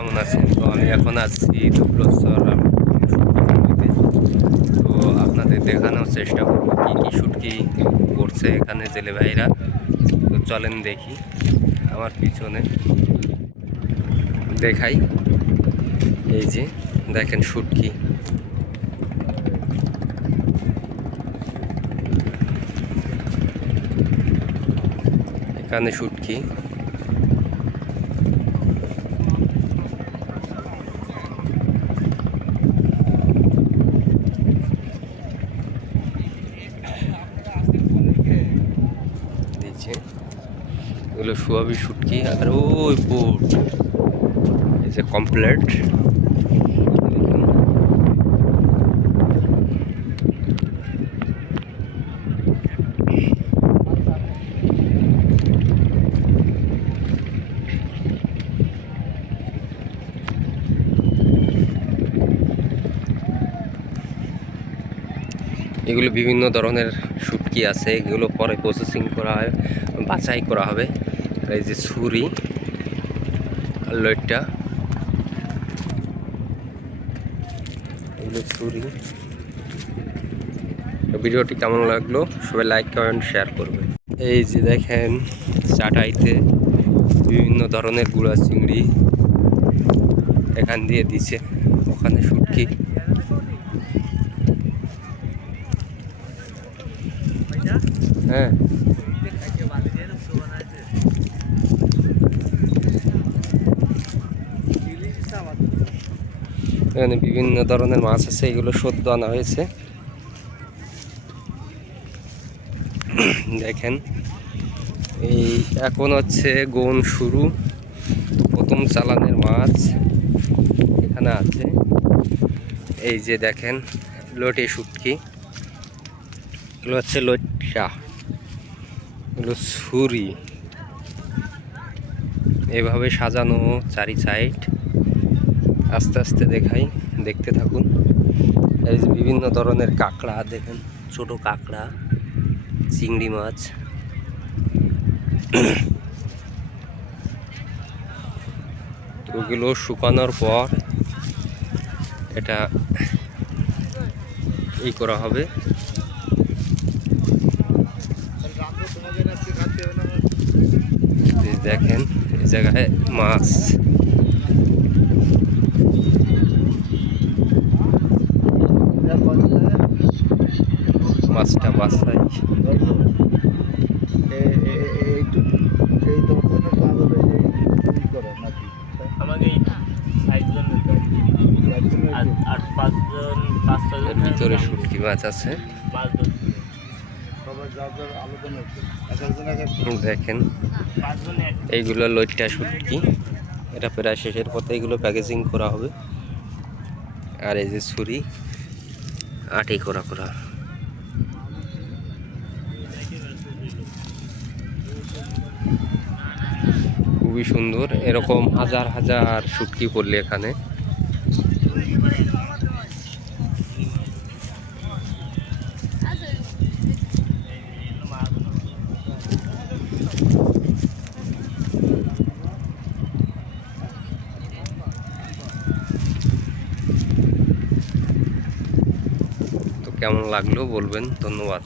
কেমন আছেন? তো আমি এখন আছি দুবলচর শুটকি। তো আপনাদের দেখানোর চেষ্টা করবো কি কি শুটকি করছে এখানে জেলে ভাইরা। তো চলেন দেখি। আমার পিছনে দেখাই, এই যে দেখেন শুটকি। এখানে শুটকি, এগুলো সোয়াবি শুটকি। আর ওই বোট, এই যে কমপ্লেট। এগুলো বিভিন্ন ধরনের শুটকি আছে, এগুলো পরে প্রসেসিং করা হয়, বাছাই করা হবে। আর এই যে ছুরি আর লইটটা, এগুলো ছুরি। ভিডিওটি কেমন লাগলো সবাই লাইক কমেন্ট শেয়ার করবে। এই যে দেখেন চাটাইতে বিভিন্ন ধরনের গুঁড়া চিংড়ি এখান দিয়ে দিছে, ওখানে শুটকি। হ্যাঁ, এখানে বিভিন্ন ধরনের মাছ আছে, এগুলো সদ্য আনা হয়েছে। দেখেন এই এখন হচ্ছে গোন শুরু, প্রথম চালানের মাছ এখানে আছে। এই যে দেখেন লটে শুটকি, এগুলো হচ্ছে লইট্টা, এগুলো ছুরি। এভাবে সাজানো চারি সাইড, আস্তে আস্তে দেখাই, দেখতে থাকুন। এই যে বিভিন্ন ধরনের কাঁকড়া দেখেন, ছোট কাঁকড়া, চিংড়ি মাছ। ওগুলো শুকানোর পর এটা ই করা হবে। দেখেন এই জায়গায় মাছ, মাছটা বাছাই। এর ভিতরে শুটকি মাছ আছে। দেখেন এইগুলো লইট্টা শুটকি, এটা প্রায় শেষের পথে, এগুলো প্যাকেজিং করা হবে। আর এই যে ছুরি, আটি করা করা। খুবই সুন্দর, এরকম হাজার হাজার শুটকি পড়লে এখানে। তো কেমন লাগলো বলবেন, ধন্যবাদ।